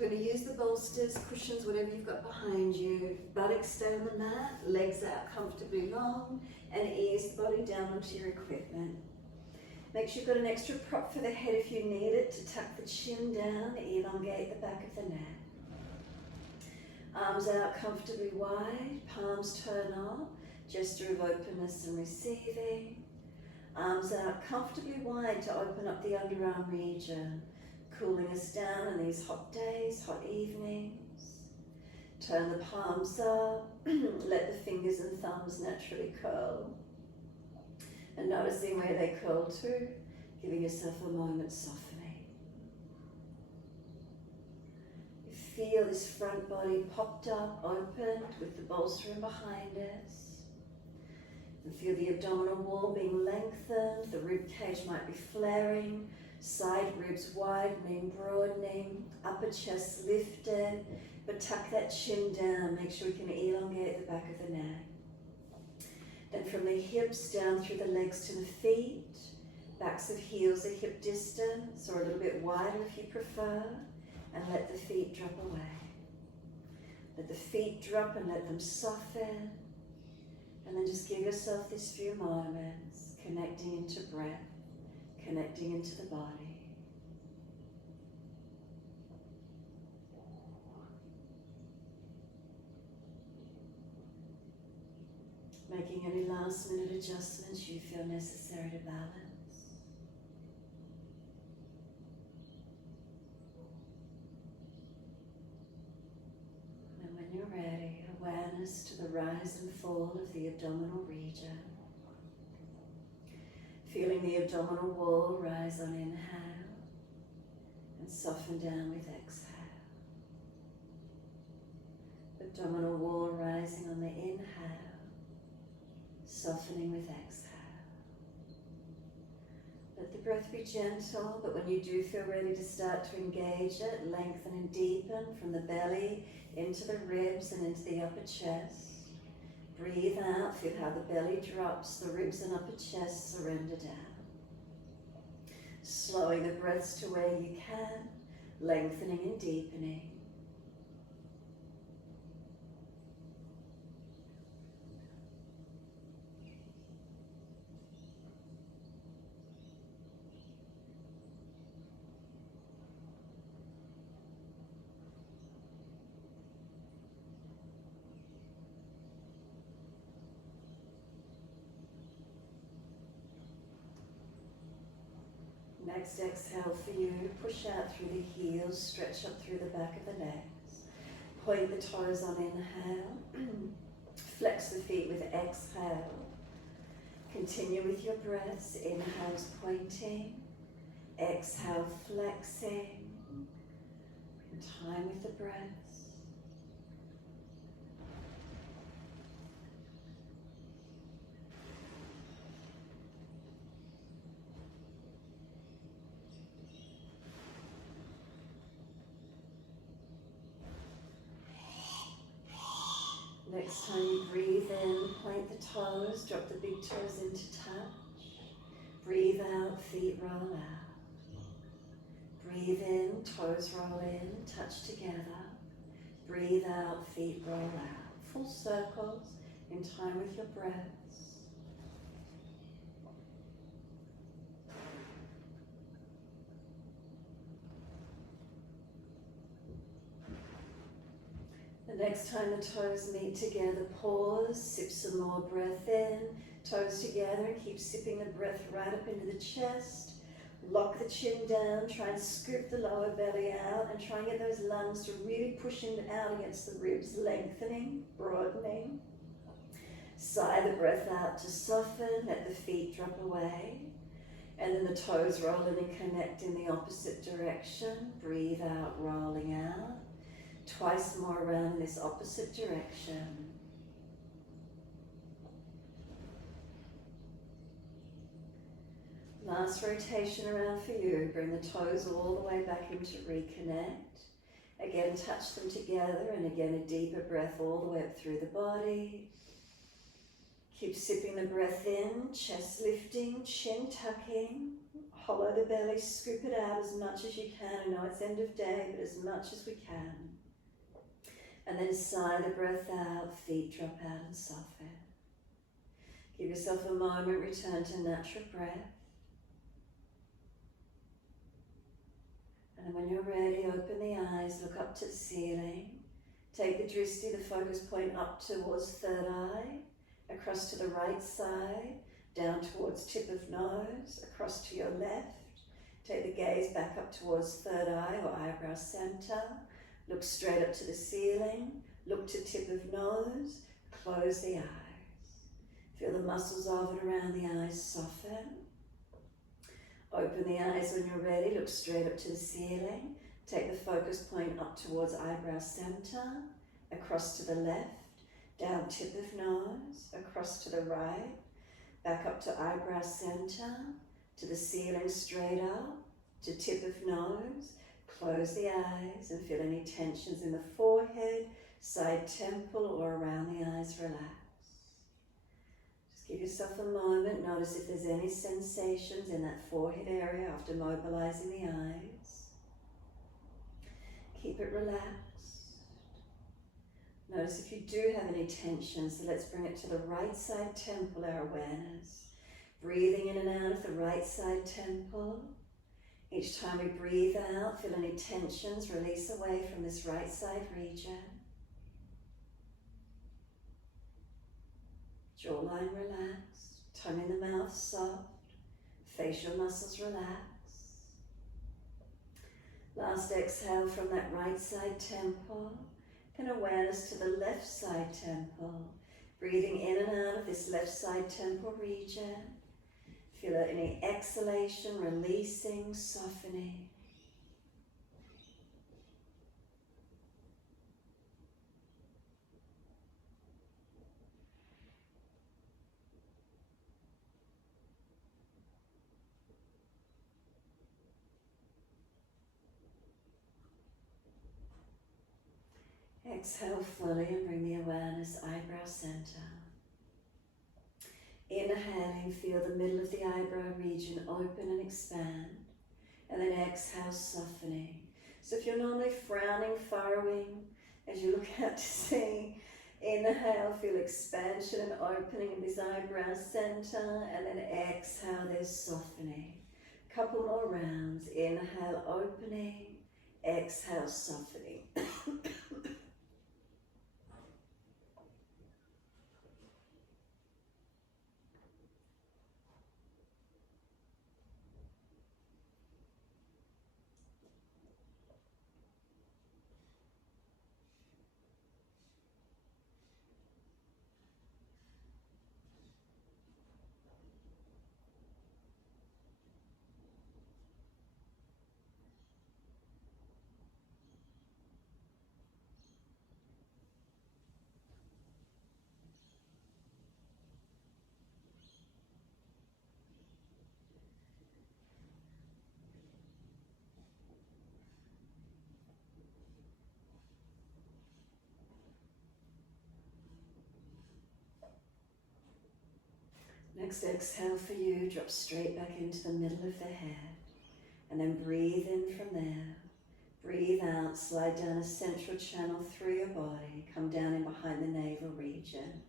We're going to use the bolsters, cushions, whatever you've got behind you. Buttocks stay on the mat, legs out comfortably long, and ease the body down onto your equipment. Make sure you've got an extra prop for the head if you need it to tuck the chin down, elongate the back of the neck. Arms out comfortably wide, palms turn up, gesture of openness and receiving. Arms out comfortably wide to open up the underarm region, cooling us down on these hot days, hot evenings. Turn the palms up, let the fingers and thumbs naturally curl. And noticing where they curl to, giving yourself a moment softening. You feel this front body popped up, opened with the bolster in behind us. And feel the abdominal wall being lengthened, the rib cage might be flaring, side ribs widening, broadening, upper chest lifted, but tuck that chin down, make sure we can elongate the back of the neck. Then from the hips down through the legs to the feet, backs of heels at hip distance, or a little bit wider if you prefer, and let the feet drop away. Let the feet drop and let them soften, and then just give yourself these few moments, connecting into breath, connecting into the body. Making any last minute adjustments you feel necessary to balance. And when you're ready, awareness to the rise and fall of the abdominal region. Feeling the abdominal wall rise on inhale and soften down with exhale. Abdominal wall rising on the inhale, softening with exhale. Let the breath be gentle, but when you do feel ready to start to engage it, lengthen and deepen from the belly into the ribs and into the upper chest. Breathe out, feel how the belly drops, the ribs and upper chest surrender down. Slowing the breaths to where you can, lengthening and deepening. Next exhale for you, push out through the heels, stretch up through the back of the legs. Point the toes on inhale, flex the feet with exhale. Continue with your breaths, inhales pointing, exhale flexing. In time with the breaths. Next time you breathe in, point the toes, drop the big toes into touch. Breathe out, feet roll out. Breathe in, toes roll in, touch together. Breathe out, feet roll out. Full circles in time with your breaths. The next time the toes meet together, pause, sip some more breath in, toes together, and keep sipping the breath right up into the chest. Lock the chin down, try and scoop the lower belly out, and try and get those lungs to really push out against the ribs, lengthening, broadening. Sigh the breath out to soften, let the feet drop away. And then the toes roll in and connect in the opposite direction. Breathe out, rolling out. Twice more around in this opposite direction. Last rotation around for you. Bring the toes all the way back in to reconnect. Again, touch them together, and again a deeper breath all the way up through the body. Keep sipping the breath in, chest lifting, chin tucking. Hollow the belly, scoop it out as much as you can. I know it's end of day, but as much as we can. And then sigh the breath out, feet drop out and soften. Give yourself a moment, return to natural breath. And then when you're ready, open the eyes, look up to the ceiling. Take the drishti, the focus point, up towards third eye, across to the right side, down towards tip of nose, across to your left. Take the gaze back up towards third eye or eyebrow center. Look straight up to the ceiling. Look to tip of nose. Close the eyes. Feel the muscles of it around the eyes soften. Open the eyes when you're ready. Look straight up to the ceiling. Take the focus point up towards eyebrow center, across to the left, down tip of nose, across to the right, back up to eyebrow center, to the ceiling straight up, to tip of nose. Close the eyes and feel any tensions in the forehead, side temple or around the eyes relax. Just give yourself a moment. Notice if there's any sensations in that forehead area after mobilizing the eyes. Keep it relaxed. Notice if you do have any tension, so let's bring it to the right side temple, our awareness. Breathing in and out of the right side temple. Each time we breathe out, feel any tensions, release away from this right side region. Jawline relaxed, tongue in the mouth soft, facial muscles relaxed. Last exhale from that right side temple, and awareness to the left side temple. Breathing in and out of this left side temple region. Feel any exhalation, releasing, softening. Exhale fully and bring the awareness eyebrow center. Inhaling, feel the middle of the eyebrow region open and expand. And then exhale, softening. So if you're normally frowning, furrowing, as you look out to sea, inhale, feel expansion and opening of this eyebrow center. And then exhale, there's softening. Couple more rounds. Inhale, opening. Exhale, softening. Next exhale for you, drop straight back into the middle of the head. And then breathe in from there. Breathe out, slide down a central channel through your body. Come down in behind the navel region.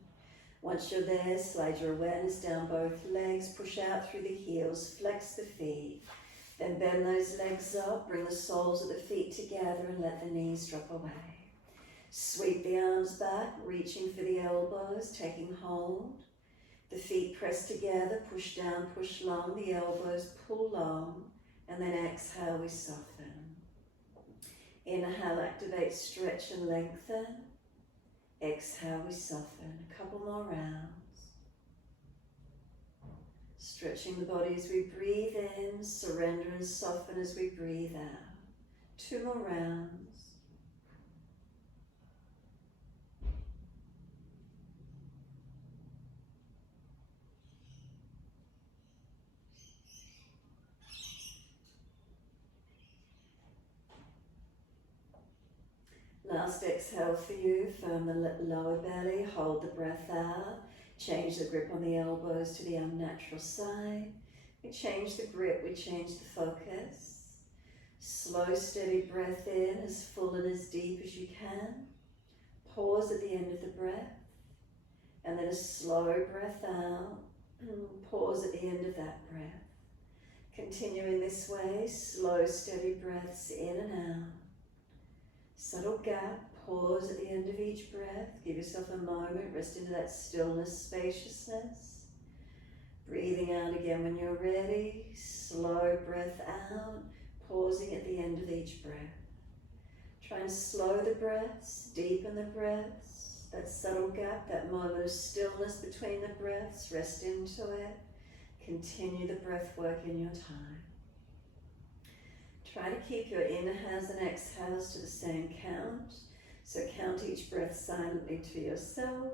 Once you're there, slide your awareness down both legs. Push out through the heels, flex the feet. Then bend those legs up, bring the soles of the feet together and let the knees drop away. Sweep the arms back, reaching for the elbows, taking hold. The feet press together, push down, push long, the elbows pull long, and then exhale, we soften. Inhale, activate, stretch and lengthen. Exhale, we soften. A couple more rounds. Stretching the body as we breathe in, surrender and soften as we breathe out. 2 more rounds. Last exhale for you, firm the lower belly, hold the breath out, change the grip on the elbows to the unnatural side, We change the grip, we change the focus. Slow, steady breath in, as full and as deep as you can. Pause at the end of the breath. And then a slow breath out. Pause at the end of that breath. Continuing this way, slow, steady breaths in and out. Subtle gap, pause at the end of each breath. Give yourself a moment, rest into that stillness, spaciousness. Breathing out again when you're ready. Slow breath out, pausing at the end of each breath. Try and slow the breaths, deepen the breaths. That subtle gap, that moment of stillness between the breaths, rest into it. Continue the breath work in your time. Try to keep your inhales and exhales to the same count. So count each breath silently to yourself.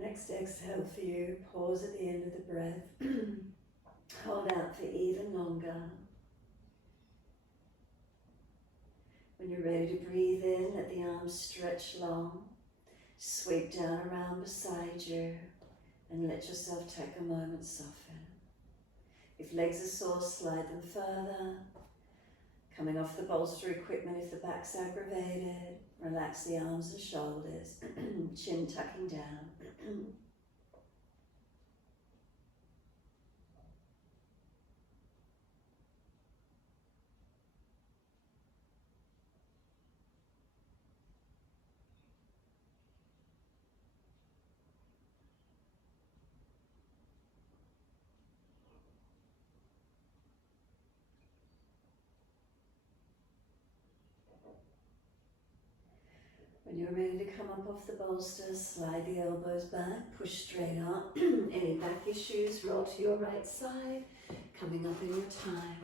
Next exhale for you, pause at the end of the breath. Hold out for even longer. When you're ready to breathe in, let the arms stretch long. Sweep down around beside you and let yourself take a moment soften. If legs are sore, slide them further. Coming off the bolster equipment if the back's aggravated. Relax the arms and shoulders, chin tucking down. When you're ready to come up off the bolster, slide the elbows back, push straight up. Any back issues, roll to your right side, coming up in your time.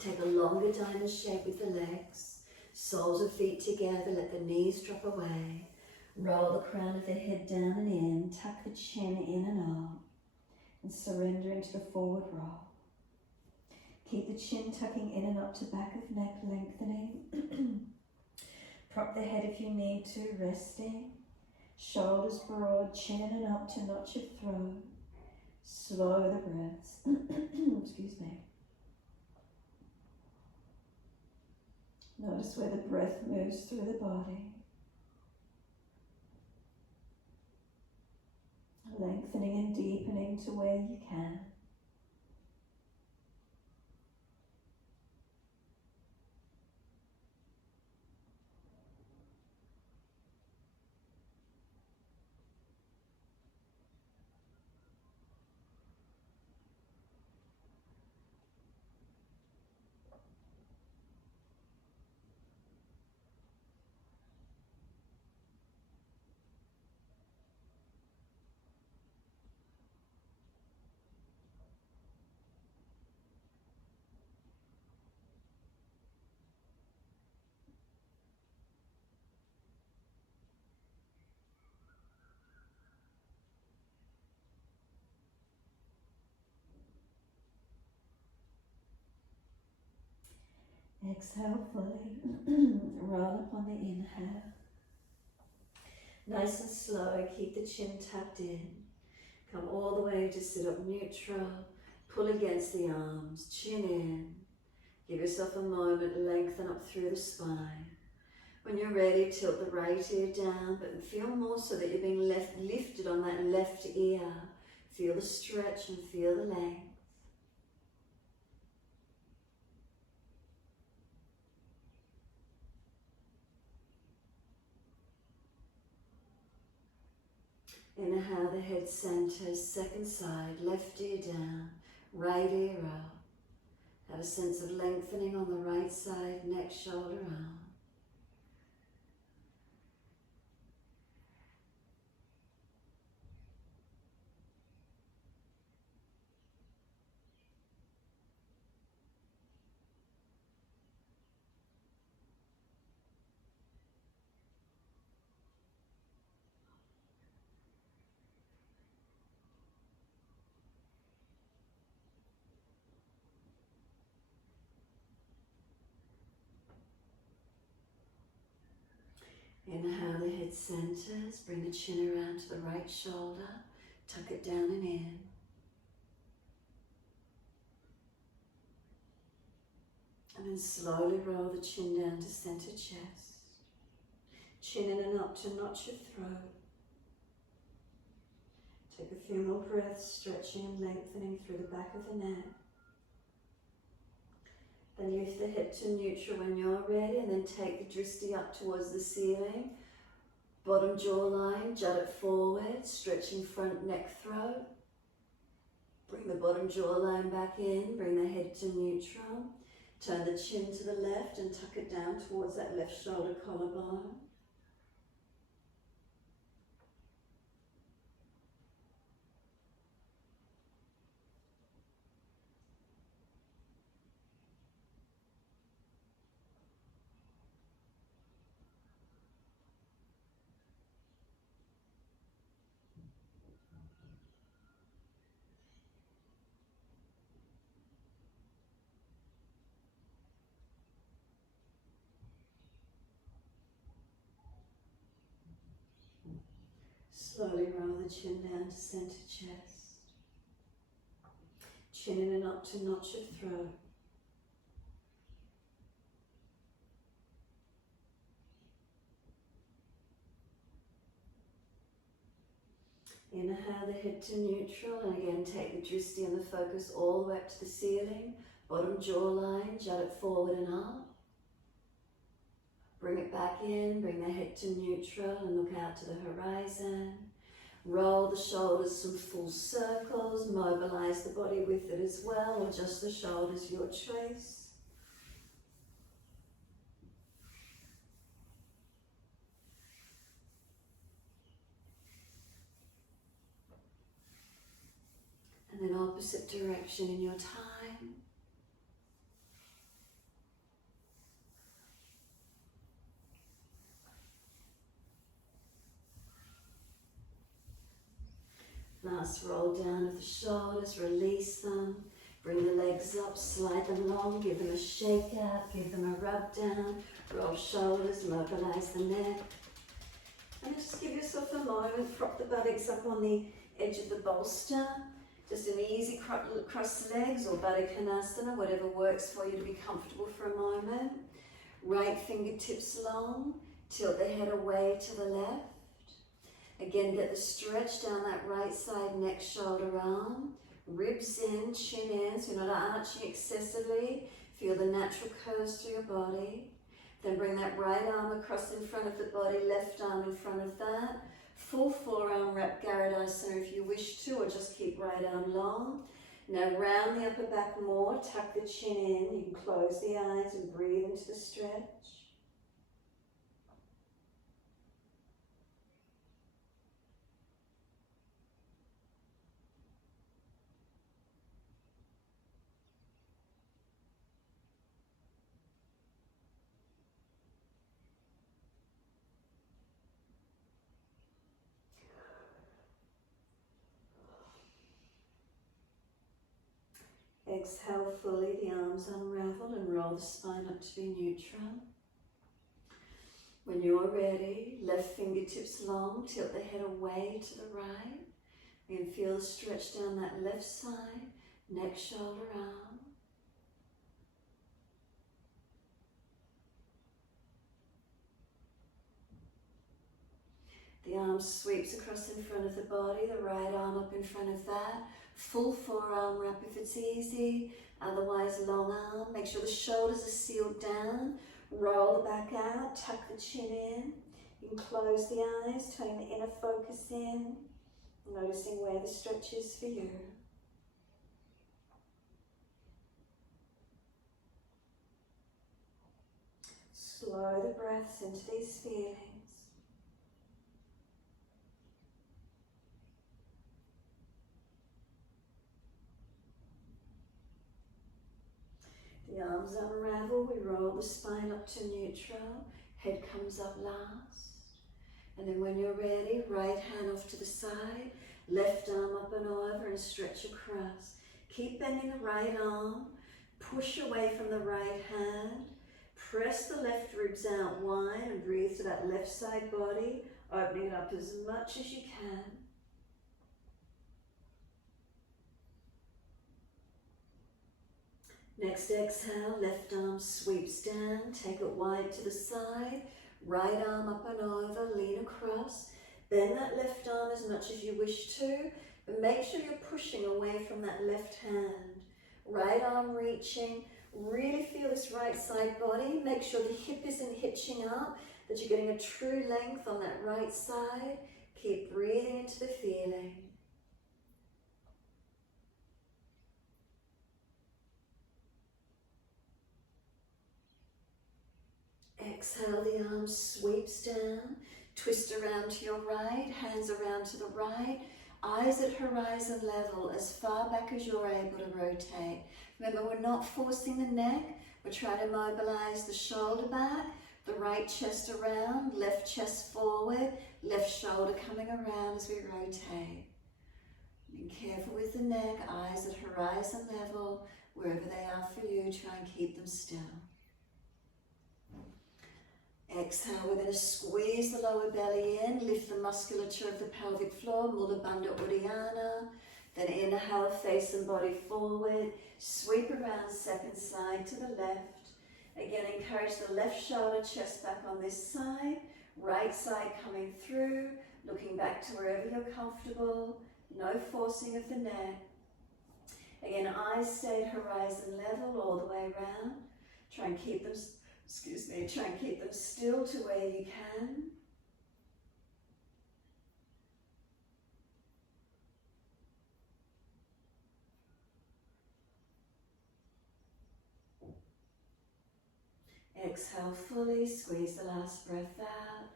Take a longer diamond shape with the legs, soles of feet together, let the knees drop away. Roll the crown of the head down and in, tuck the chin in and up, and surrender into the forward roll. Keep the chin tucking in and up to back of neck, lengthening. Prop the head if you need to, resting. Shoulders broad, chin in and up to notch your throat. Slow the breaths. Excuse me. Notice where the breath moves through the body. Lengthening and deepening to where you can. Exhale fully. Roll up on the inhale. Nice and slow, keep the chin tucked in. Come all the way to sit up neutral. Pull against the arms, chin in. Give yourself a moment, lengthen up through the spine. When you're ready, tilt the right ear down, but feel more so that you're being lifted on that left ear. Feel the stretch and feel the length. Inhale the head centers, second side, left ear down, right ear up. Have a sense of lengthening on the right side, neck, shoulder, arm. Inhale the head centers, bring the chin around to the right shoulder, tuck it down and in. And then slowly roll the chin down to center chest. Chin in and up to notch your throat. Take a few more breaths, stretching and lengthening through the back of the neck. Then lift the head to neutral when you're ready, and then take the drishti up towards the ceiling. Bottom jawline, jut it forward, stretching front neck, throat. Bring the bottom jawline back in, bring the head to neutral. Turn the chin to the left and tuck it down towards that left shoulder collarbone. Slowly roll the chin down to center chest. Chin in and up to notch your throat. Inhale the head to neutral, and again take the drishti and the focus all the way up to the ceiling. Bottom jawline, jut it forward and up. Bring it back in, bring the head to neutral and look out to the horizon. Roll the shoulders some full circles, mobilize the body with it as well, or just the shoulders, your choice. And then opposite direction in your time. Last roll down of the shoulders, release them. Bring the legs up, slide them long, give them a shake out, give them a rub down. Roll shoulders, mobilize the neck. And just give yourself a moment, prop the buttocks up on the edge of the bolster. Just an easy cross legs or Baddha Konasana, whatever works for you to be comfortable for a moment. Right fingertips long, tilt the head away to the left. Again, get the stretch down that right side, neck, shoulder, arm. Ribs in, chin in, so you're not arching excessively. Feel the natural curves through your body. Then bring that right arm across in front of the body, left arm in front of that. Full forearm wrap Garudasana if you wish to, or just keep right arm long. Now round the upper back more, tuck the chin in. You can close the eyes and breathe into the stretch. Exhale fully, the arms unravel and roll the spine up to be neutral. When you're ready, left fingertips long, tilt the head away to the right. And feel the stretch down that left side, neck, shoulder, arm. The arm sweeps across in front of the body, the right arm up in front of that. Full forearm wrap if it's easy, otherwise long arm. Make sure the shoulders are sealed down. Roll the back out, tuck the chin in. You can close the eyes, turning the inner focus in. Noticing where the stretch is for you. Slow the breaths into these feelings. The arms unravel, we roll the spine up to neutral, head comes up last. And then when you're ready, right hand off to the side, left arm up and over and stretch across. Keep bending the right arm, push away from the right hand, press the left ribs out wide and breathe to that left side body, opening it up as much as you can. Next exhale, left arm sweeps down, take it wide to the side, right arm up and over, lean across, bend that left arm as much as you wish to, but make sure you're pushing away from that left hand. Right arm reaching, really feel this right side body, make sure the hip isn't hitching up, that you're getting a true length on that right side. Keep breathing into the feeling. Exhale, the arm sweeps down, twist around to your right, hands around to the right, eyes at horizon level as far back as you're able to rotate. Remember, we're not forcing the neck, we're trying to mobilize the shoulder back, the right chest around, left chest forward, left shoulder coming around as we rotate. Be careful with the neck, eyes at horizon level, wherever they are for you, try and keep them still. Exhale, we're going to squeeze the lower belly in, lift the musculature of the pelvic floor, Mula Bandha Uddiyana. Then inhale, face and body forward, sweep around second side to the left. Again, encourage the left shoulder, chest back on this side, right side coming through, looking back to wherever you're comfortable, no forcing of the neck. Again, eyes stay at horizon level all the way around. Try and keep them try and keep them still to where you can. Exhale fully, squeeze the last breath out.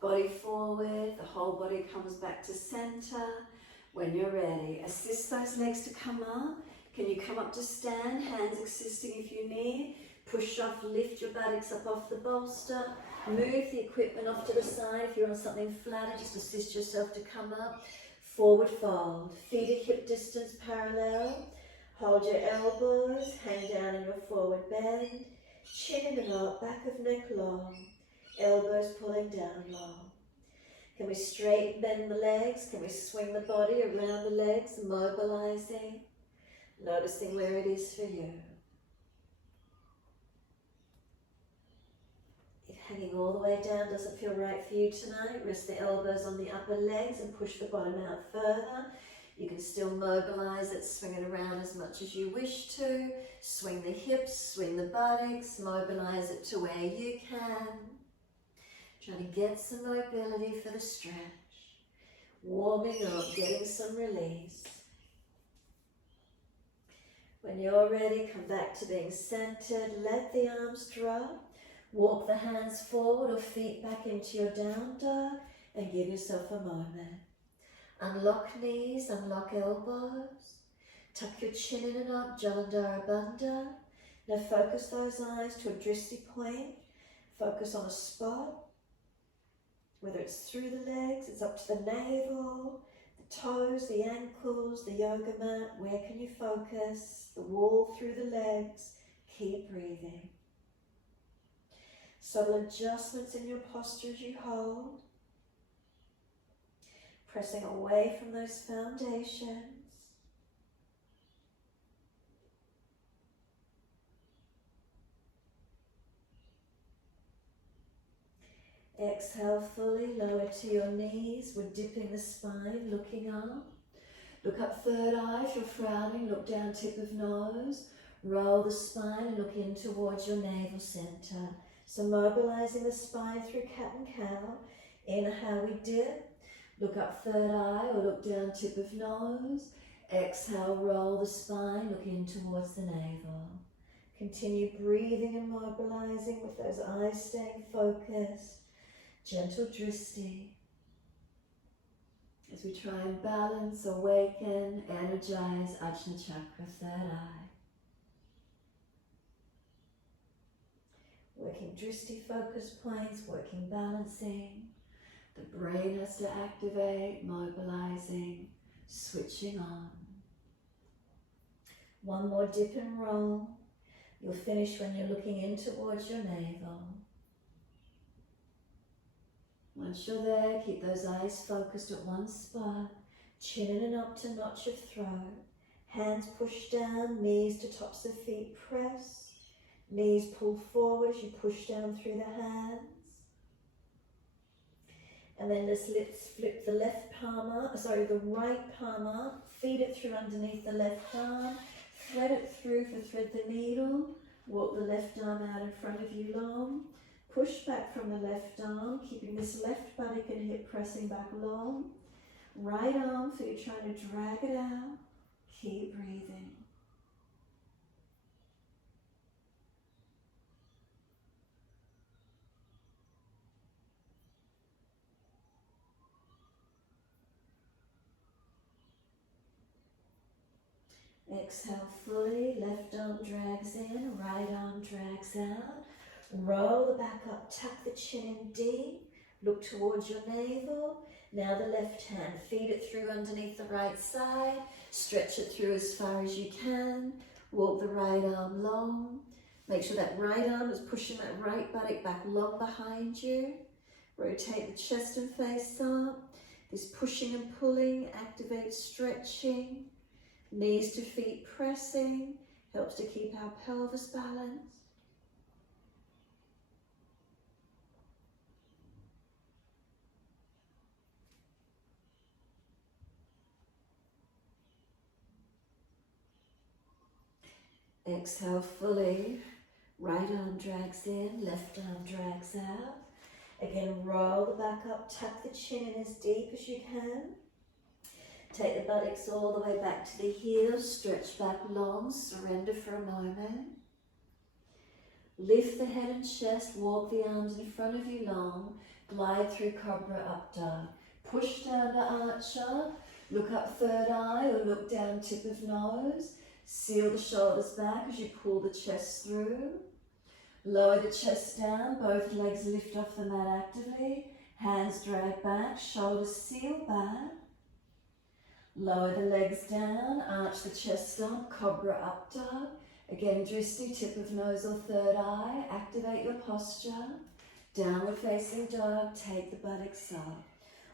Body forward, the whole body comes back to center. When you're ready, assist those legs to come up. Can you come up to stand, hands assisting if you need. Push off, lift your buttocks up off the bolster. Move the equipment off to the side. If you're on something flatter, just assist yourself to come up. Forward fold. Feet at hip distance parallel. Hold your elbows, hang down in your forward bend. Chin in and up, back of neck long. Elbows pulling down long. Can we straighten bend the legs? Can we swing the body around the legs, mobilizing? Noticing where it is for you. If hanging all the way down doesn't feel right for you tonight, rest the elbows on the upper legs and push the bottom out further. You can still mobilize it, swing it around as much as you wish to. Swing the hips, swing the buttocks, mobilize it to where you can. Trying to get some mobility for the stretch. Warming up, getting some release. When you're ready, come back to being centered. Let the arms drop. Walk the hands forward or feet back into your down dog and give yourself a moment. Unlock knees, unlock elbows. Tuck your chin in and up, Jalandhara Bandha. Now focus those eyes to a drishti point. Focus on a spot. Whether it's through the legs, it's up to the navel, the toes, the ankles, the yoga mat. Where can you focus? The wall through the legs. Keep breathing. Subtle adjustments in your posture as you hold. Pressing away from those foundations. Exhale fully, lower to your knees. We're dipping the spine, looking up. Look up third eye if you're frowning, look down tip of nose. Roll the spine and look in towards your navel center. So mobilizing the spine through cat and cow. Inhale, we dip. Look up third eye or look down tip of nose. Exhale, roll the spine, look in towards the navel. Continue breathing and mobilizing with those eyes staying focused. Gentle drishti. As we try and balance, awaken, energize Ajna Chakra, third eye. Working drishti focus points, working balancing. The brain has to activate, mobilizing, switching on. One more dip and roll. You'll finish when you're looking in towards your navel. Once you're there, keep those eyes focused at one spot. Chin in and up to notch of throat. Hands push down, knees to tops of feet press. Knees pull forward as you push down through the hands. And then let's flip the the right palm up. Feed it through underneath the left arm. Thread it through for thread the needle. Walk the left arm out in front of you long. Push back from the left arm, keeping this left buttock and hip pressing back long. Right arm, so you're trying to drag it out. Keep breathing. Exhale fully, left arm drags in, right arm drags out. Roll the back up, tuck the chin in deep, look towards your navel. Now the left hand, feed it through underneath the right side, stretch it through as far as you can, walk the right arm long. Make sure that right arm is pushing that right buttock back long behind you. Rotate the chest and face up. This pushing and pulling activates stretching. Knees to feet pressing, helps to keep our pelvis balanced. Exhale fully, right arm drags in, left arm drags out. Again, roll the back up, tuck the chin in as deep as you can. Take the buttocks all the way back to the heels, stretch back long, surrender for a moment. Lift the head and chest, walk the arms in front of you long, glide through Cobra Up Dog. Push down to Archer, look up third eye or look down tip of nose. Seal the shoulders back as you pull the chest through. Lower the chest down, both legs lift off the mat actively. Hands drag back, shoulders seal back. Lower the legs down, arch the chest up, Cobra Up Dog. Again, drishti, tip of nose or third eye. Activate your posture. Downward facing dog, take the buttocks up.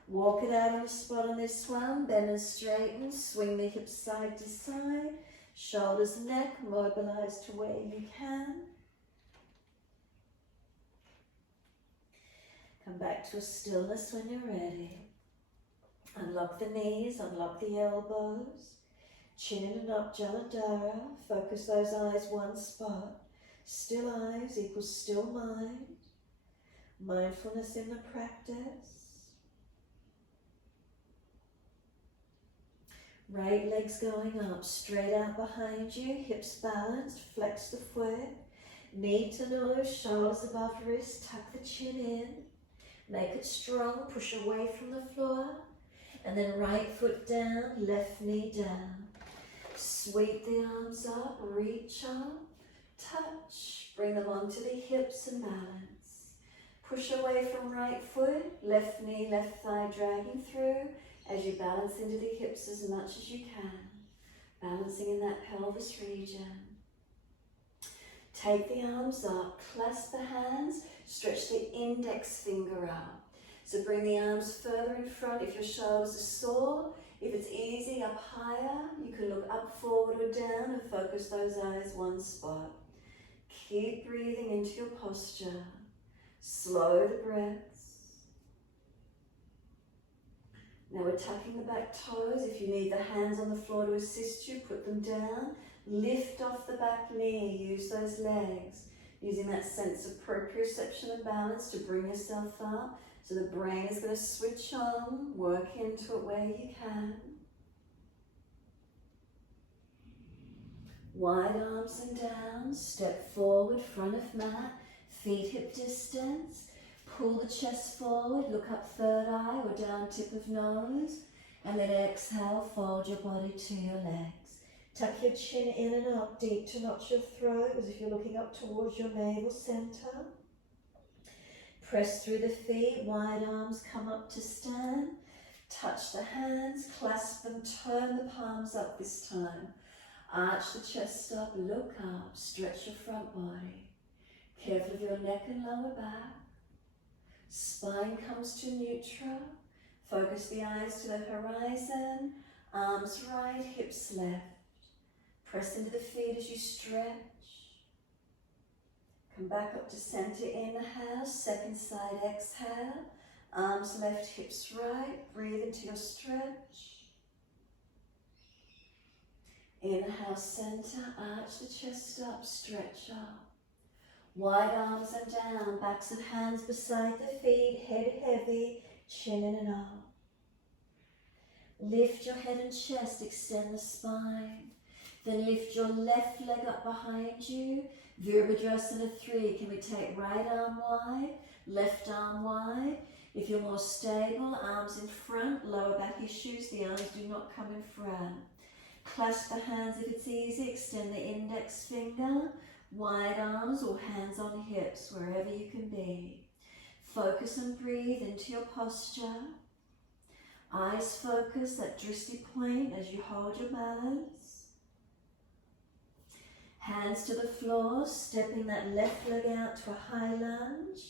Walk it out on the spot on this one. Bend and straighten, swing the hips side to side. Shoulders, neck, mobilize to where you can. Come back to a stillness when you're ready. Unlock the knees, unlock the elbows. Chin in and up, Jalandhara. Focus those eyes one spot. Still eyes equals still mind. Mindfulness in the practice. Right leg's going up, straight out behind you, hips balanced, flex the foot. Knee to nose, shoulders above wrist, tuck the chin in. Make it strong, push away from the floor. And then right foot down, left knee down. Sweep the arms up, reach up, touch. Bring them onto the hips and balance. Push away from right foot, left knee, left thigh dragging through as you balance into the hips as much as you can. Balancing in that pelvis region. Take the arms up, clasp the hands, stretch the index finger up. So bring the arms further in front if your shoulders are sore. If it's easy, up higher, you can look up, forward or down and focus those eyes one spot. Keep breathing into your posture. Slow the breaths. Now we're tucking the back toes. If you need the hands on the floor to assist you, put them down. Lift off the back knee, use those legs. Using that sense of proprioception and balance to bring yourself up. So the brain is going to switch on, work into it where you can. Wide arms and down, step forward, front of mat, feet hip distance. Pull the chest forward, look up third eye or down tip of nose. And then exhale, fold your body to your legs. Tuck your chin in and up deep to notch your throat as if you're looking up towards your navel center. Press through the feet, wide arms come up to stand. Touch the hands, clasp them, turn the palms up this time. Arch the chest up, look up, stretch your front body. Careful of your neck and lower back. Spine comes to neutral. Focus the eyes to the horizon. Arms right, hips left. Press into the feet as you stretch. Come back up to center, inhale. Second side, exhale. Arms left, hips right. Breathe into your stretch. Inhale, center, arch the chest up, stretch up. Wide arms and down, backs of hands beside the feet, head heavy, chin in and up. Lift your head and chest, extend the spine. Then lift your left leg up behind you. Virabhadrasana 3, can we take right arm wide, left arm wide? If you're more stable, arms in front, lower back issues, the arms do not come in front. Clasp the hands if it's easy, extend the index finger, wide arms or hands on hips, wherever you can be. Focus and breathe into your posture. Eyes focus, that drishti point as you hold your balance. Hands to the floor, stepping that left leg out to a high lunge.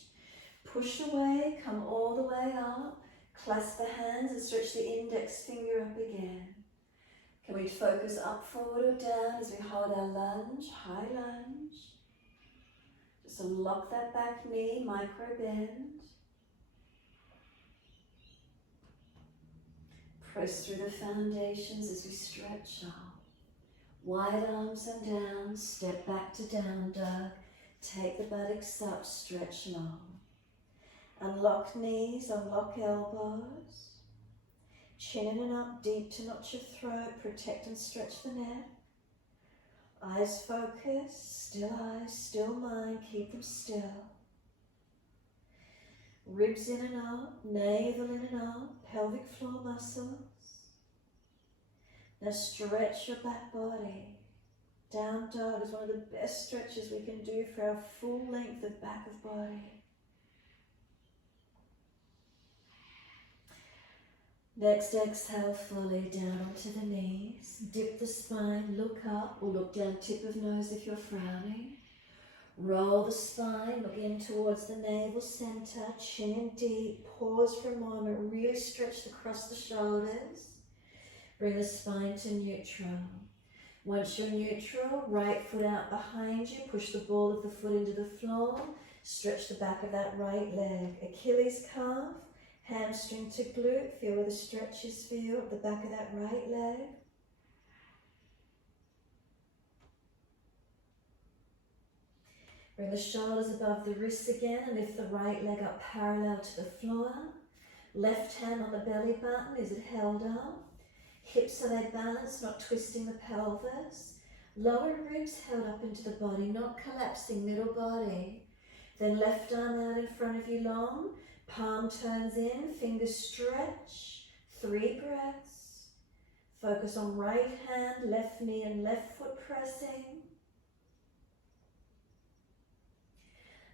Push away, come all the way up. Clasp the hands and stretch the index finger up again. Can we focus up, forward or down as we hold our lunge, high lunge. Just unlock that back knee, micro bend. Press through the foundations as we stretch up. Wide arms and down, step back to down dog. Take the buttocks up, stretch long. Unlock knees, unlock elbows. Chin in and up, deep to notch your throat, protect and stretch the neck. Eyes focus, still mind, keep them still. Ribs in and up, navel in and up, pelvic floor muscles. Now stretch your back body. Down dog is one of the best stretches we can do for our full length of back of body. Next, exhale fully down onto the knees. Dip the spine, look up or look down tip of nose if you're frowning. Roll the spine, look in towards the navel center, chin in deep. Pause for a moment, really stretch across the shoulders. Bring the spine to neutral. Once you're neutral, right foot out behind you, push the ball of the foot into the floor. Stretch the back of that right leg. Achilles calf. Hamstring to glute, feel where the stretches feel at the back of that right leg. Bring the shoulders above the wrists again and lift the right leg up parallel to the floor. Left hand on the belly button, is it held up? Hips are they balanced, not twisting the pelvis. Lower ribs held up into the body, not collapsing, middle body. Then left arm out in front of you long. Palm turns in, fingers stretch, 3 breaths. Focus on right hand, left knee and left foot pressing.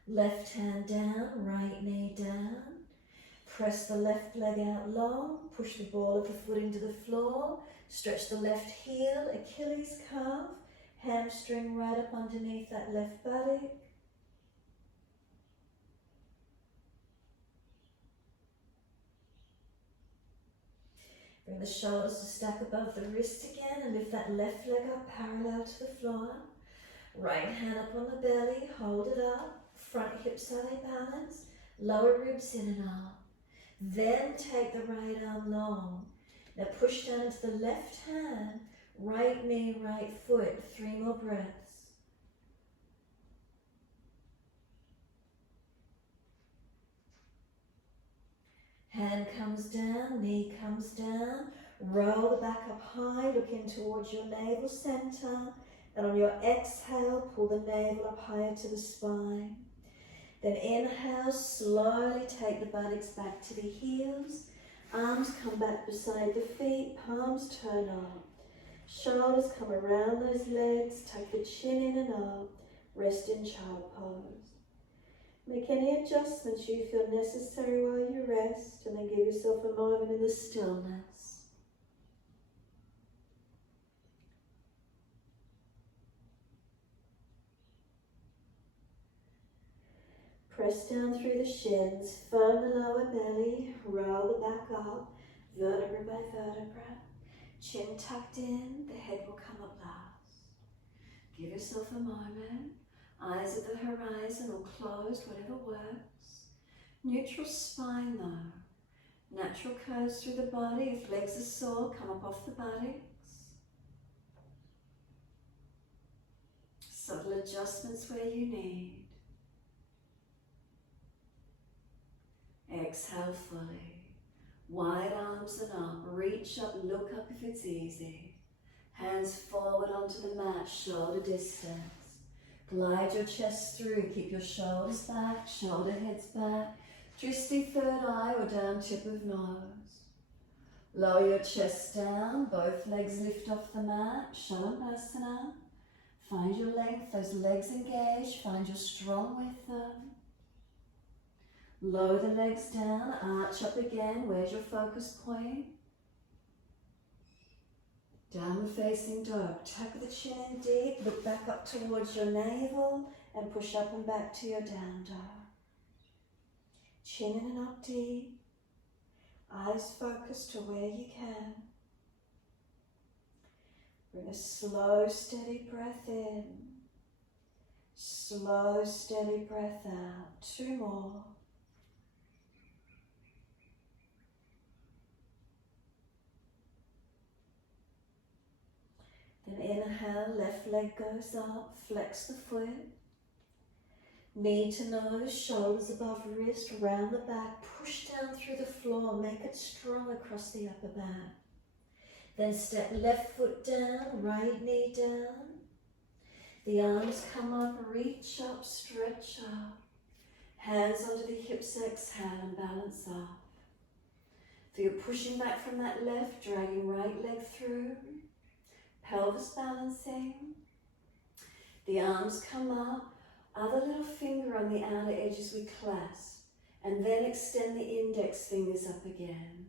Left hand down, right knee down. Press the left leg out long, push the ball of the foot into the floor. Stretch the left heel, Achilles calf, hamstring right up underneath that left buttock. Bring the shoulders to stack above the wrist again and lift that left leg up parallel to the floor. Right hand up on the belly, hold it up. Front hips are they balanced. Lower ribs in and up. Then take the right arm long. Now push down into the left hand, right knee, right foot. 3 more breaths. Hand comes down, knee comes down. Roll the back up high, look in towards your navel center. And on your exhale, pull the navel up higher to the spine. Then inhale, slowly take the buttocks back to the heels. Arms come back beside the feet, palms turn up. Shoulders come around those legs, tuck the chin in and up. Rest in child pose. Make any adjustments you feel necessary while you rest, and then give yourself a moment in the stillness. Press down through the shins, firm the lower belly, roll the back up, vertebra by vertebra. Chin tucked in, the head will come up last. Give yourself a moment. Eyes at the horizon or closed, whatever works. Neutral spine though. Natural curves through the body. If legs are sore, come up off the buttocks. Subtle adjustments where you need. Exhale fully. Wide arms and up. Reach up, look up if it's easy. Hands forward onto the mat, shoulder distance. Glide your chest through, keep your shoulders back, shoulder heads back. Drishti, third eye or down tip of nose. Lower your chest down, both legs lift off the mat, Shavasana. Find your length, those legs engaged, find your strong with them. Lower the legs down, arch up again, where's your focus point? Downward facing dog. Tuck the chin in deep, look back up towards your navel and push up and back to your down dog. Chin in and up deep. Eyes focused to where you can. Bring a slow, steady breath in. Slow, steady breath out. 2 more. Then inhale, left leg goes up, flex the foot. Knee to nose, shoulders above wrist, round the back, push down through the floor, make it strong across the upper back. Then step left foot down, right knee down. The arms come up, reach up, stretch up. Hands onto the hips, exhale and balance up. Feel pushing back from that left, dragging right leg through. Pelvis balancing. The arms come up, other little finger on the outer edges we clasp, and then extend the index fingers up again.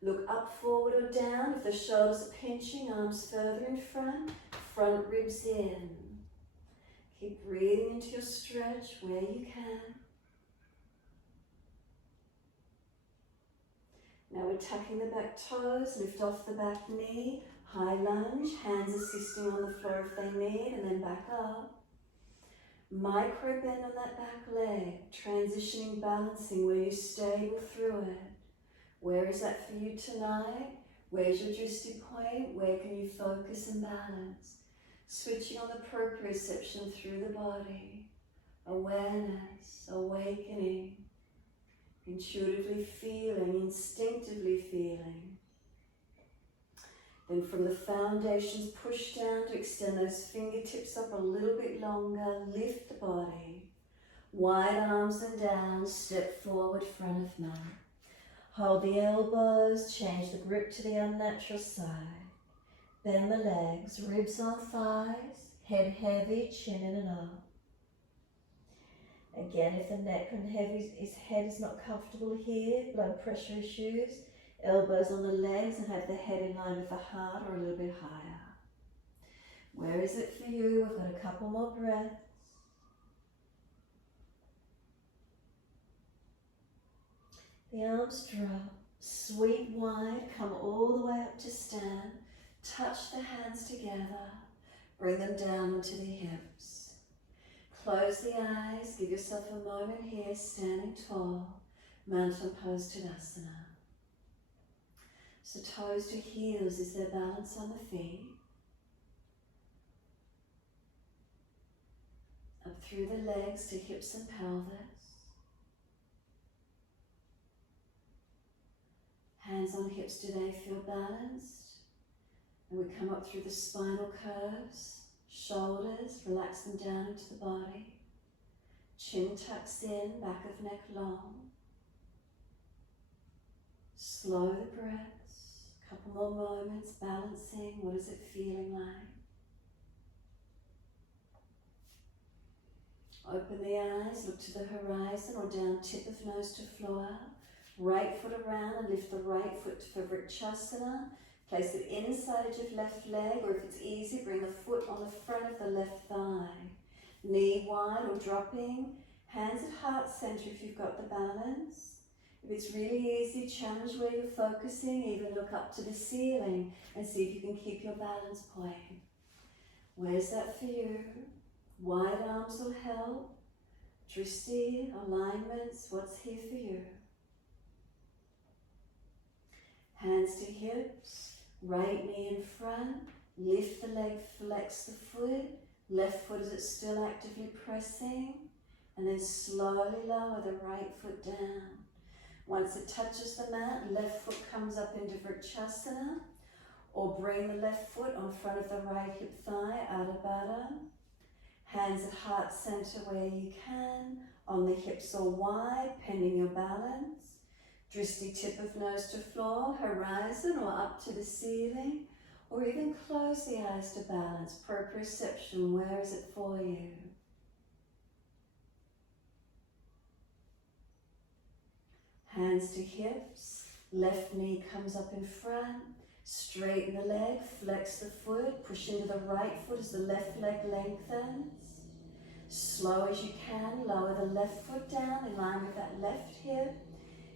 Look up, forward or down. If the shoulders are pinching, arms further in front ribs in. Keep breathing into your stretch where you can. Now we're tucking the back toes, lift off the back knee. High lunge, hands assisting on the floor if they need, and then back up. Micro bend on that back leg, transitioning, balancing where you're stable through it. Where is that for you tonight? Where's your drishti point? Where can you focus and balance? Switching on the proprioception through the body. Awareness, awakening, intuitively feeling, instinctively feeling. Then from the foundations, push down to extend those fingertips up a little bit longer. Lift the body. Wide arms and down. Step forward, front of mat. Hold the elbows. Change the grip to the unnatural side. Bend the legs. Ribs on thighs. Head heavy. Chin in and up. Again, if the neck and head is not comfortable here, blood pressure issues, elbows on the legs and have the head in line with the heart or a little bit higher. Where is it for you? We've got a couple more breaths. The arms drop, sweep wide, come all the way up to stand. Touch the hands together, bring them down onto the hips. Close the eyes, give yourself a moment here, standing tall. Mountain pose Tadasana. So toes to heels is their balance on the feet. Up through the legs to hips and pelvis. Hands on hips, do they feel balanced? And we come up through the spinal curves, shoulders, relax them down into the body. Chin tucks in, back of neck long. Slow the breaths, couple more moments, balancing. What is it feeling like? Open the eyes, look to the horizon or down, tip of nose to floor. Right foot around and lift the right foot for Vrikshasana. Place it inside of your left leg, or if it's easy, bring the foot on the front of the left thigh. Knee wide or dropping. Hands at heart center if you've got the balance. If it's really easy, challenge where you're focusing, even look up to the ceiling and see if you can keep your balance point. Where's that for you? Wide arms will help. Drishti, alignments, what's here for you? Hands to hips, right knee in front, lift the leg, flex the foot, left foot is it still actively pressing, and then slowly lower the right foot down. Once it touches the mat, left foot comes up into Vrikshasana, or bring the left foot on front of the right hip thigh, Adho Baddha. Hands at heart center where you can, on the hips or wide, pending your balance. Drishti, tip of nose to floor, horizon or up to the ceiling, or even close the eyes to balance. Proprioception, where is it for you? Hands to hips, left knee comes up in front, straighten the leg, flex the foot, push into the right foot as the left leg lengthens. Slow as you can, lower the left foot down in line with that left hip.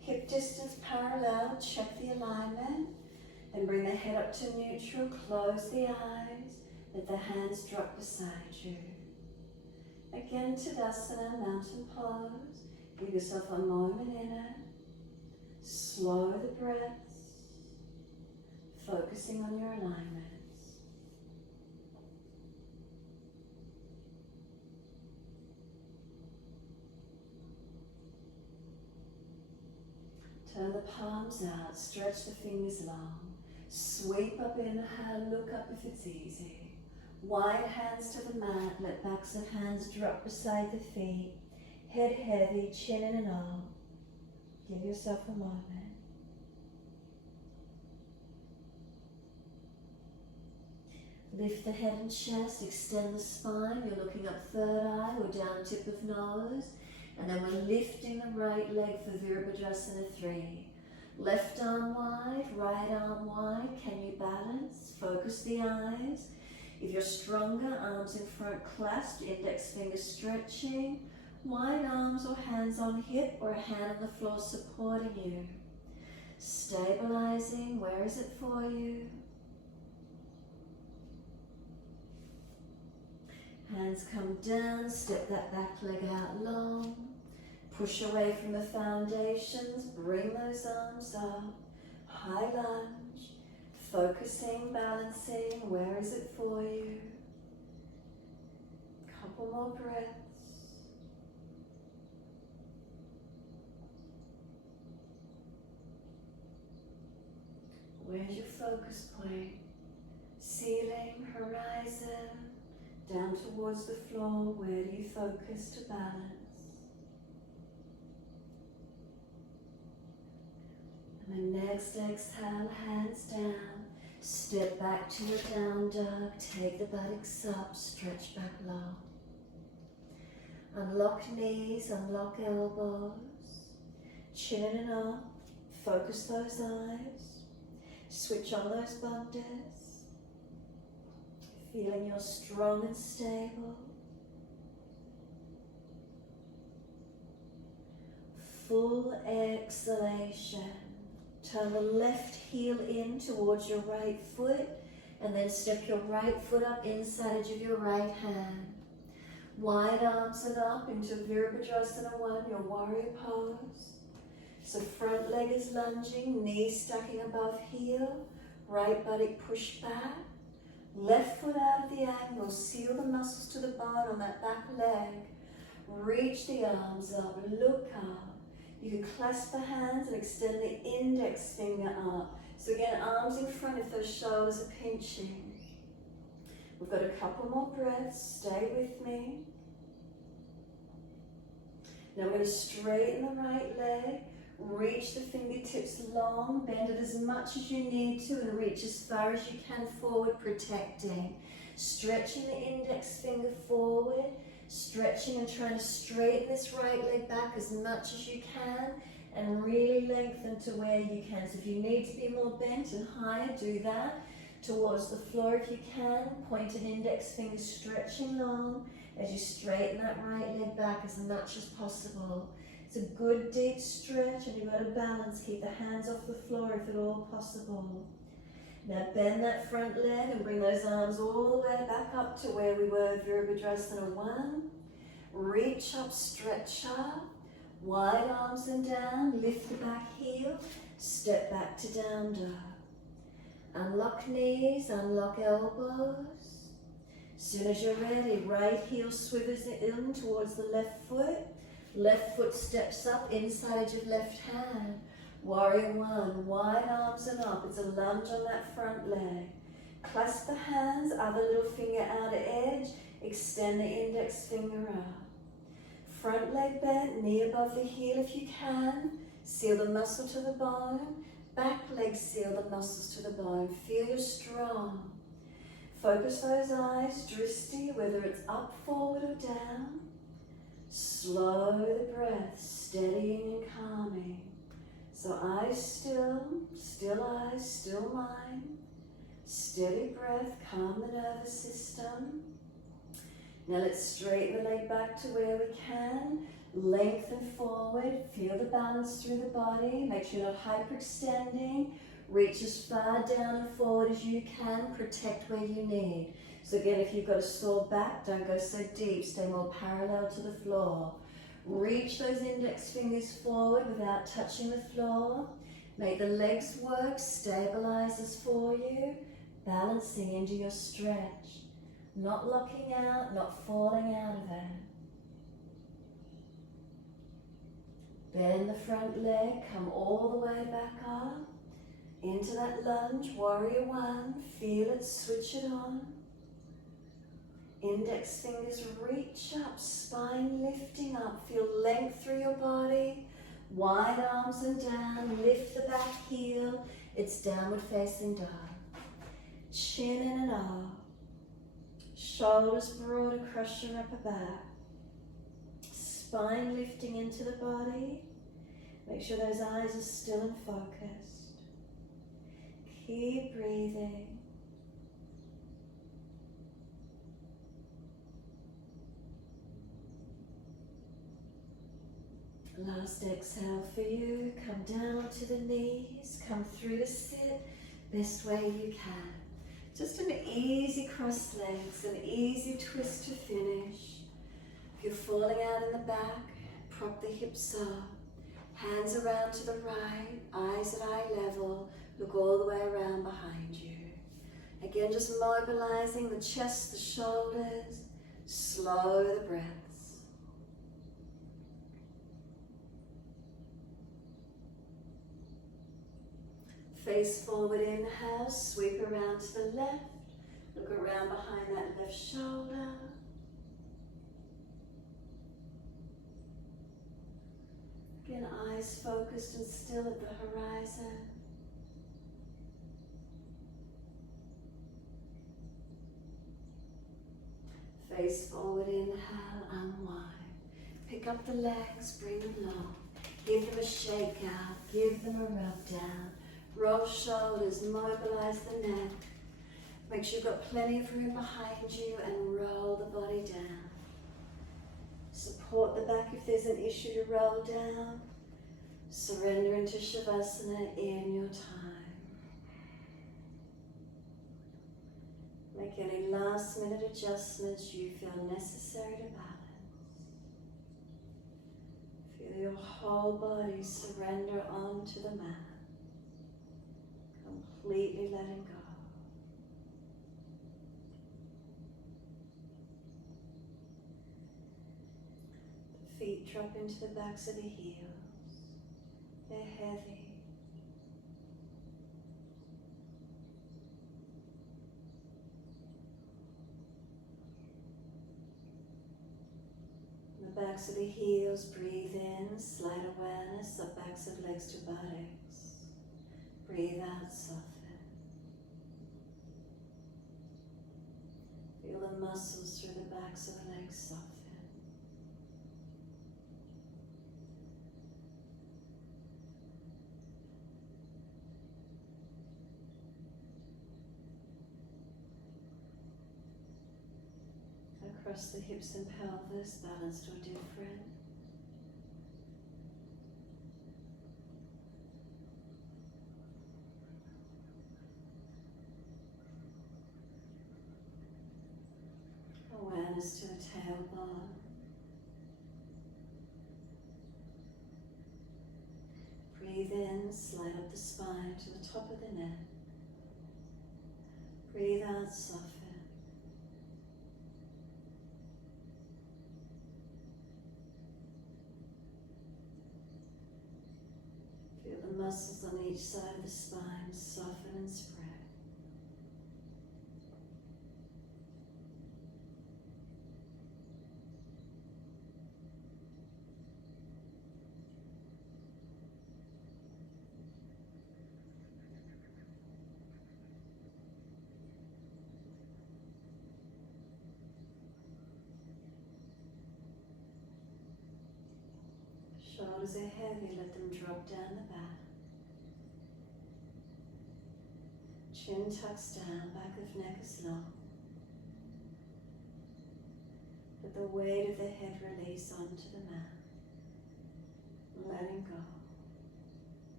Hip distance parallel, check the alignment. Then bring the head up to neutral, close the eyes, let the hands drop beside you. Again, Tadasana, mountain pose. Give yourself a moment in it. Slow the breaths, focusing on your alignments. Turn the palms out, stretch the fingers long. Sweep up, inhale, look up if it's easy. Wide hands to the mat, let backs of hands drop beside the feet. Head heavy, chin in and all. Give yourself a moment. Lift the head and chest, extend the spine. You're looking up third eye or down tip of nose. And then we're lifting the right leg for Virabhadrasana 3. Left arm wide, right arm wide. Can you balance? Focus the eyes. If you're stronger, arms in front clasped, index fingers stretching. Wide arms or hands on hip or a hand on the floor supporting you. Stabilizing, where is it for you? Hands come down, step that back leg out long. Push away from the foundations, bring those arms up. High lunge, focusing, balancing, where is it for you? Couple more breaths. Where's your focus point? Ceiling, horizon, down towards the floor. Where do you focus to balance? And then next exhale, hands down. Step back to your down dog. Take the buttocks up, stretch back low. Unlock knees, unlock elbows. Chin and up. Focus those eyes. Switch on those bandhas. Feeling you're strong and stable. Full exhalation. Turn the left heel in towards your right foot and then step your right foot up inside of your right hand. Wide arms and up into Virabhadrasana 1, your warrior pose. So front leg is lunging, knees stacking above heel, right buttock push back, left foot out of the angle, seal the muscles to the bone on that back leg, reach the arms up, look up. You can clasp the hands and extend the index finger up. So again, arms in front if those shoulders are pinching. We've got a couple more breaths, stay with me. Now we're going to straighten the right leg, reach the fingertips long, bend it as much as you need to and reach as far as you can forward, protecting. Stretching the index finger forward, stretching and trying to straighten this right leg back as much as you can and really lengthen to where you can. So if you need to be more bent and higher, do that. Towards the floor if you can, pointed index finger stretching long as you straighten that right leg back as much as possible. It's a good deep stretch and you've got to balance, keep the hands off the floor if at all possible. Now bend that front leg and bring those arms all the way back up to where we were, Virabhadrasana 1. Reach up, stretch up, wide arms and down, lift the back heel, step back to down dog. Unlock knees, unlock elbows. As soon as you're ready, right heel swivels in towards the left foot steps up, inside edge of left hand. Warrior 1, wide arms and up, it's a lunge on that front leg. Clasp the hands, other little finger outer edge, extend the index finger up. Front leg bent, knee above the heel if you can, seal the muscle to the bone. Back leg, seal the muscles to the bone. Feel you're strong. Focus those eyes, drishti, whether it's up, forward or down. Slow the breath, steadying and calming. So eyes still, still eyes, still mind. Steady breath, calm the nervous system. Now let's straighten the leg back to where we can. Lengthen forward, feel the balance through the body, make sure you're not hyperextending, reach as far down and forward as you can, protect where you need. So again, if you've got a sore back, don't go so deep, stay more parallel to the floor. Reach those index fingers forward without touching the floor, make the legs work, stabilizers for you, balancing into your stretch, not locking out, not falling out of it. Bend the front leg, come all the way back up, into that lunge, warrior 1, feel it, switch it on. Index fingers reach up, spine lifting up, feel length through your body, wide arms and down, lift the back heel, it's downward facing dog. Chin in and up, shoulders broad across your upper back. Spine lifting into the body. Make sure those eyes are still and focused. Keep breathing. Last exhale for you. Come down to the knees. Come through the sit best way you can. Just an easy cross legs, an easy twist to finish. If you're falling out in the back, prop the hips up. Hands around to the right, eyes at eye level, look all the way around behind you. Again, just mobilizing the chest, the shoulders, slow the breaths. Face forward, inhale, sweep around to the left, look around behind that left shoulder. Again, eyes focused and still at the horizon. Face forward, inhale, unwind. Pick up the legs, bring them long. Give them a shake out, give them a rub down. Roll shoulders, mobilize the neck. Make sure you've got plenty of room behind you and roll the body down. Support the back if there's an issue to roll down. Surrender into Shavasana in your time. Make any last minute adjustments you feel necessary to balance. Feel your whole body surrender onto the mat, completely letting go. The feet drop into the backs of the heels. They're heavy. The backs of the heels, breathe in, slight awareness of backs of legs to buttocks. Breathe out, soften. Feel the muscles through the backs of the legs soften. Across the hips and pelvis, balanced or different. Awareness to the tailbone. Breathe in, slide up the spine to the top of the neck. Breathe out, soften. Feel the muscles on each side of the spine soften and spread. Shoulders are heavy, let them drop down the back. Chin tucks down, back of neck is long. Let the weight of the head release onto the mat. Letting go.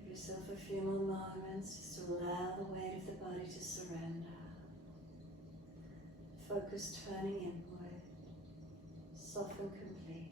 Give yourself a few more moments just to allow the weight of the body to surrender. Focus turning inward. Soften completely.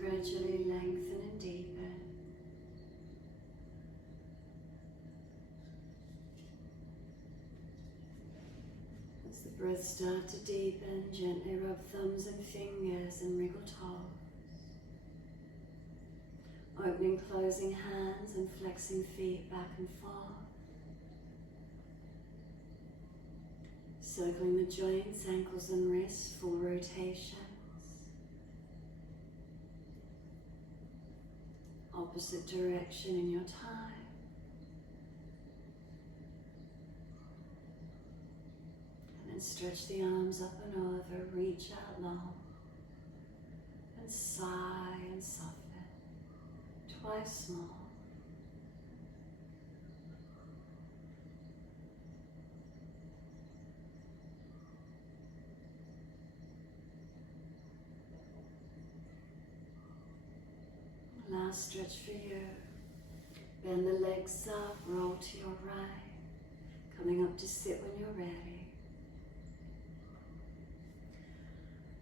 Gradually lengthen and deepen. As the breath starts to deepen, gently rub thumbs and fingers and wriggle toes. Opening, closing hands and flexing feet back and forth. Circling the joints, ankles and wrists, full rotation. Opposite direction in your time. And And stretch the arms up and over, reach out long. And sigh and soften. Twice more. Last stretch for you. Bend the legs up, roll to your right. Coming up to sit when you're ready.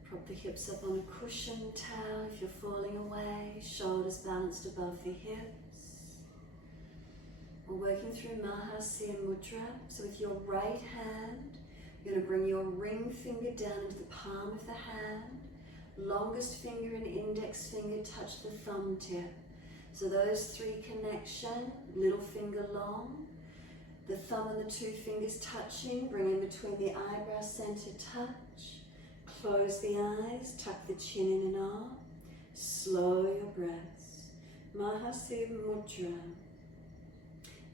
Prop the hips up on a cushion towel if you're falling away. Shoulders balanced above the hips. We're working through Mahasya Mudra. So with your right hand, you're going to bring your ring finger down into the palm of the hand. Longest finger and index finger touch the thumb tip. So those three connection, little finger long. The thumb and the two fingers touching, bring in between the eyebrow center touch. Close the eyes, tuck the chin in and up. Slow your breaths. Mahasya Mudra.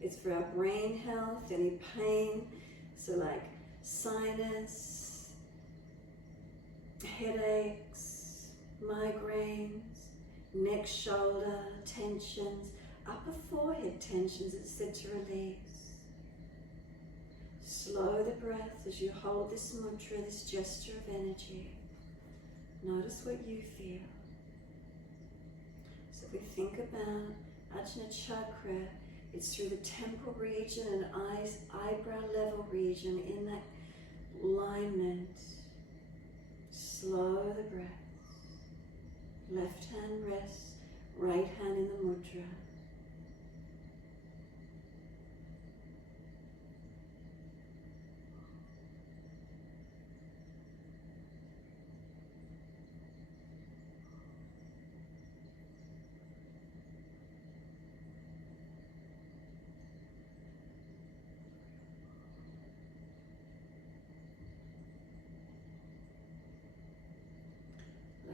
It's for our brain health, any pain, so like sinus, headaches, migraines, neck, shoulder tensions, upper forehead tensions, it's said to release. Slow the breath as you hold this mudra, this gesture of energy. Notice what you feel. So if we think about Ajna Chakra, it's through the temporal region and eyebrow level region, in that alignment. Slow the breath. Left hand rests, right hand in the mudra.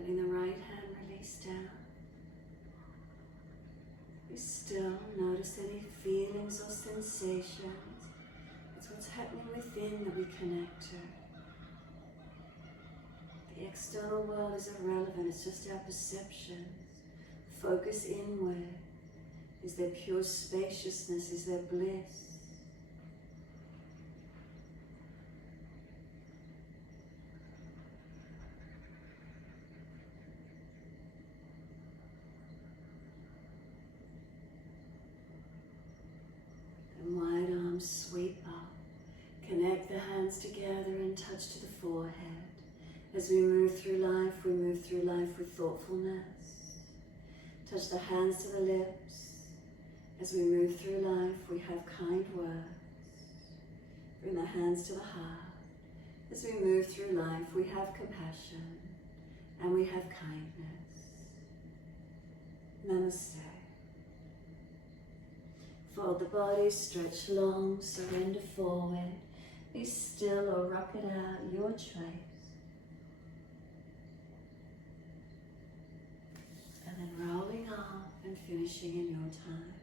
Letting the right hand release down. Be still, notice any feelings or sensations. It's what's happening within that we connect to. The external world is irrelevant, it's just our perceptions. Focus inward. Is there pure spaciousness? Is there bliss? Wide arms sweep up. Connect the hands together and touch to the forehead. As we move through life with thoughtfulness. Touch the hands to the lips. As we move through life, we have kind words. Bring the hands to the heart. As we move through life, we have compassion and we have kindness. Namaste. Fold the body, stretch long, surrender forward. Be still or rock it out, your choice. And then rolling up and finishing in your time.